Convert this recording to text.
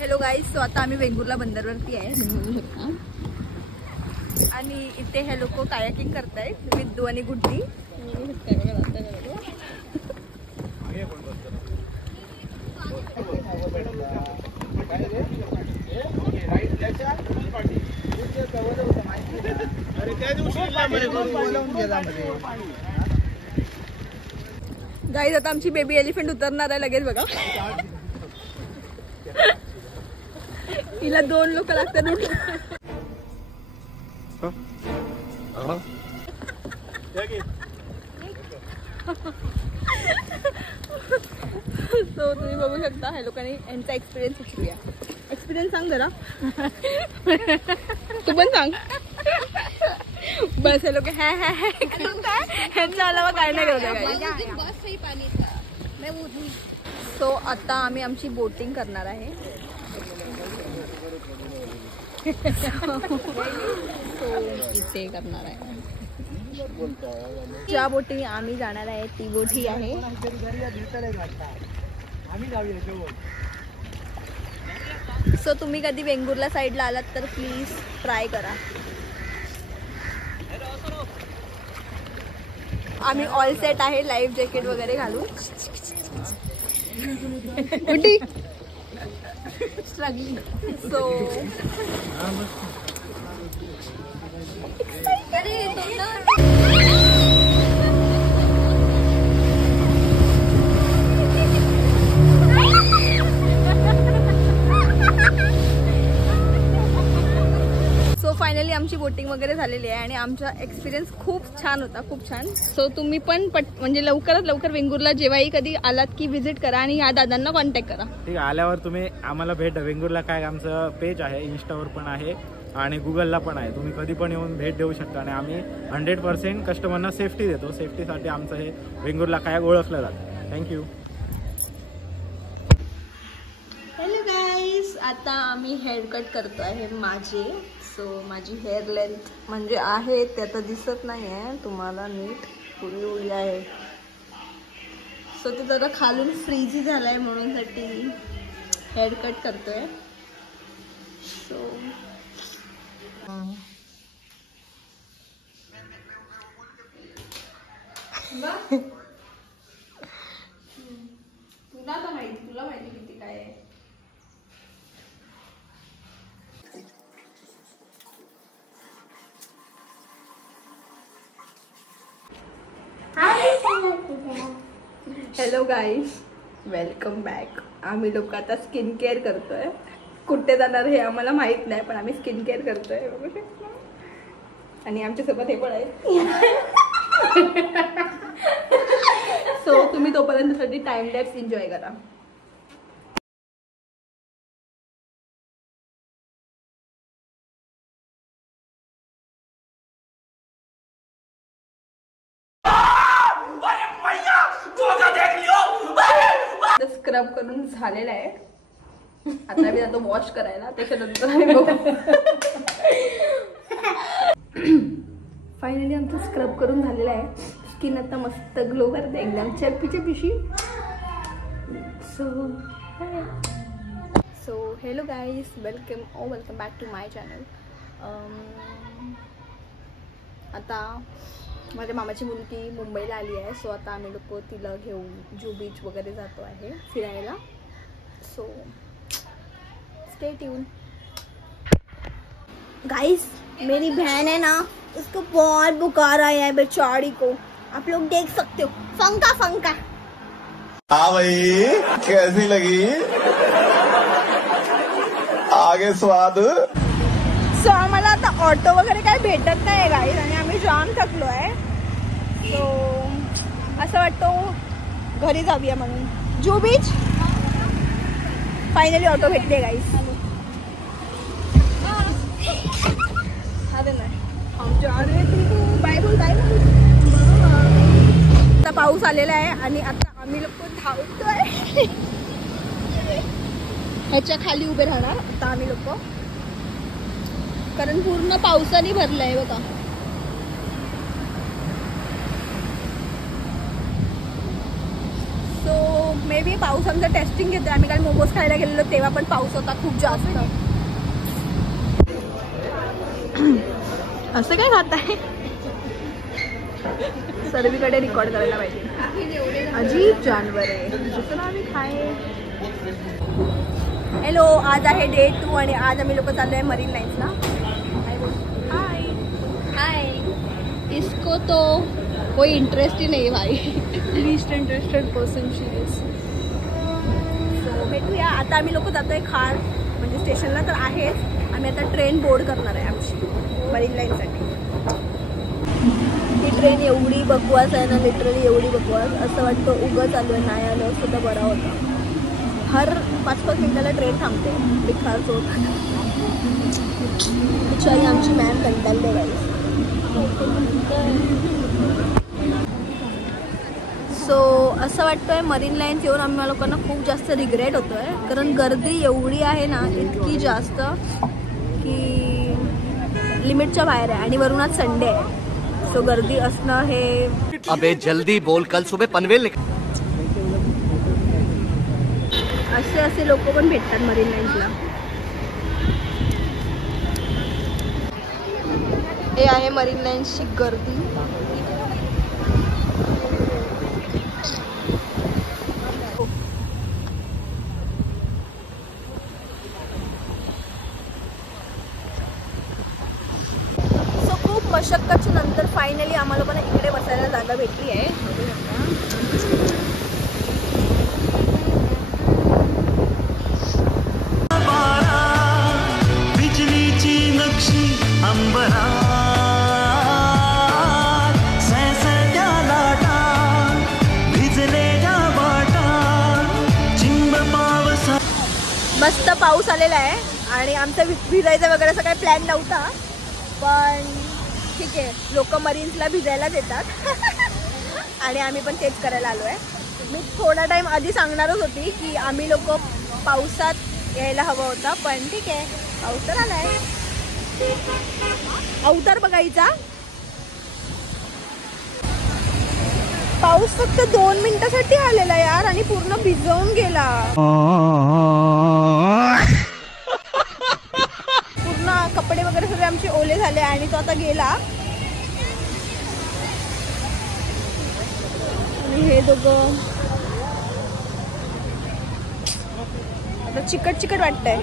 Hello guys, सो आता आम्ही वेंगुर्ला बंदरवरती आहे, तुम्ही बघू शकता. आणि इथे हे लोक कायाकिंग करतायत, विद्दू आणि गुड्डी. गाईज आता आमची बेबी एलिफंट उतरणार आहे लगेच बघा. हिला 2 लोक लागतात. सो तुम्ही बघू शकता ह्या लोकांनी यांचा एक्सपिरियन्स विचारूया. एक्सपिरियन्स सांग जरा. तू पण सांग. बस हे लोक काय ह्यांच्या अलावा काय नाही करत. सो आता आम्ही आमची बोटिंग करणार आहे. सो इथे करणार आहे. ज्या बोटी आम्ही जाणार आहे ती बोटी आहे. सो तुम्ही कधी वेंगुर्ला साईडला आलात तर प्लीज ट्राय करा. आम्ही ऑल सेट आहे, लाईफ जॅकेट वगैरे घालून. गुड्डी स्ट्रगलिंग. सो फायनली आमची बोटिंग वगैरे झालेली आहे आणि आमचा एक्सपिरियन्स खूप छान होता, खूप छान. सो तुम्ही पण म्हणजे लवकरात लवकर वेंगुर्ला जेव्हाही कधी आलात की विजिट करा आणि या दादांना कॉन्टॅक्ट करा. ठीक आहे, आल्यावर तुम्ही आम्हाला भेट द्या. वेंगुर्ला काय आमचं पेज आहे, इंस्टावर पण आहे आणि गुगलला पण आहे. तुम्ही कधी पण येऊन भेट देऊ शकता आणि आम्ही 100% कस्टमरना सेफ्टी देतो. सेफ्टीसाठी आमचं हे वेंगुर्ला काय ओळखलं जातं. थँक्यू. हॅलो गाईज, आता आम्ही हेअर कट करतो आहे माझे. सो माझी हेअर लेंथ म्हणजे आहे ते आता दिसत नाही आहे तुम्हाला नीट, पुरी उडी आहे. सो ते जरा खालून फ्रीजी झालाय म्हणून साठी हेअर कट करतोय. सो तुला माहिती किती काय आहे. Hello guys, welcome back. आम्ही लोक आता स्किन केअर करतोय. कुठे जाणार हे आम्हाला माहित नाही पण आम्ही स्किन केअर करतोय बघू शकता. आणि आमच्यासोबत हे पण आहे. सो तुम्ही तोपर्यंत साठी टाइम लॅप्स एन्जॉय करा. स्क्रब करून झालेला आहे. आता मी जातो वॉश करायला, त्याच्यानंतर आम्ही बघू. फायनली आमचं स्क्रब करून झालेलं आहे. स्किन आता मस्त ग्लो करते, एकदम चरपी. So hello guys, welcome back to my channel. आता माझ्या मामाची मुलगी मुंबईला आली आहे. सो आता आम्ही लोक तिला घेऊन जुहू बीच वगैरे जातो आहे फिरायला. So stay tune. गाइस, मेरी बहन है ना, उसको बहुत बुखार आया है बेचारी को. आप लोग देख सकते हो. फंका. हाँ भाई, कैसी लगी आगे स्वाद. सो आम्हाला आता ऑटो वगैरे काय भेटत नाही गाईस आणि आम्ही जाम थकलो आहे. सो असं वाटतं घरी जाऊया म्हणून. जुहू बीच फायनली ऑटो भेटले गाईस. अरे नाही, बाय बोल. आता पाऊस आलेला आहे आणि आता आम्ही लोक धावतोय. ह्याच्या खाली उभे राहणार आता आम्ही लोक, कारण पूर्ण पावसाने भरलाय बघा. सो मे बी पाऊस आमचं टेस्टिंग घेतोय. आम्ही काल मोमोज खायला गेलेलो तेव्हा पण पाऊस होता खूप जास्त. असं काय खात आहे? सर्वीकडे रेकॉर्ड करायला पाहिजे. अजीब जानवर आहे जिथून आम्ही खाय. हॅलो, आज आहे डे 2 आणि आज आम्ही लोक चाललो आहे मरीन लाईन्सला. हाय हाय. इसको तो कोई इंटरेस्ट ही नहीं भाई. List interested person she is. So भेटूया. आता आम्ही लोक जातोय खार म्हणजे स्टेशनला तर आहेच. आम्ही आता ट्रेन बोर्ड करणार आहे आमची मरीन लाईनसाठी. ही ट्रेन एवढी बकवास आहे ना, लिटरली एवढी बकवास. असं वाटतं उगं चालू आहे, नाही आलं असतं तर बरा होता. हर 5-5 मिनिटाला ट्रेन थांबते. बिखार चोट. बिचारी आमची मॅम कंटाळते गाईस. सो असं वाटतंय मरीन लाईन्स येऊन आम्हाला लोकांना खूप जास्त रिग्रेट होतोय. कारण गर्दी एवढी आहे ना, इतकी जास्त की लिमिटच्या बाहेर आहे. आणि वरून आज संडे आहे. सो गर्दी असणं हे. अबे जल्दी बोल, कल सुबह पनवेल असे लोक पण भेटतात मरीन लाईन्सला. हे आहे मरीन लाईन्सची गर्दी. सो खूप मशक्कतच्या नंतर फायनली आम्हाला पण इकडे बसायला जागा भेटली आहे. मस्त पाऊस आलेला आहे आणि आमचा भिजायचा वगैरे असं काही प्लॅन नव्हता. पण ठीक आहे, लोक मरीन्सला भिजायलाच येतात. आणि आम्ही पण तेच करायला आलो आहे. मी थोडा टाईम आधी सांगणारच होती की आम्ही लोक पावसात यायला हवं होता. पण ठीक आहे, पाऊस तर आला आहे. अवतार बघायचा. पाऊस फक्त 2 मिनिटासाठी आलेला यार आणि पूर्ण भिजवून गेला. पूर्ण कपडे वगैरे सगळे आमचे ओले झाले आणि तो आता गेला. आणि हे दोघं आता चिकट चिकट वाटतंय.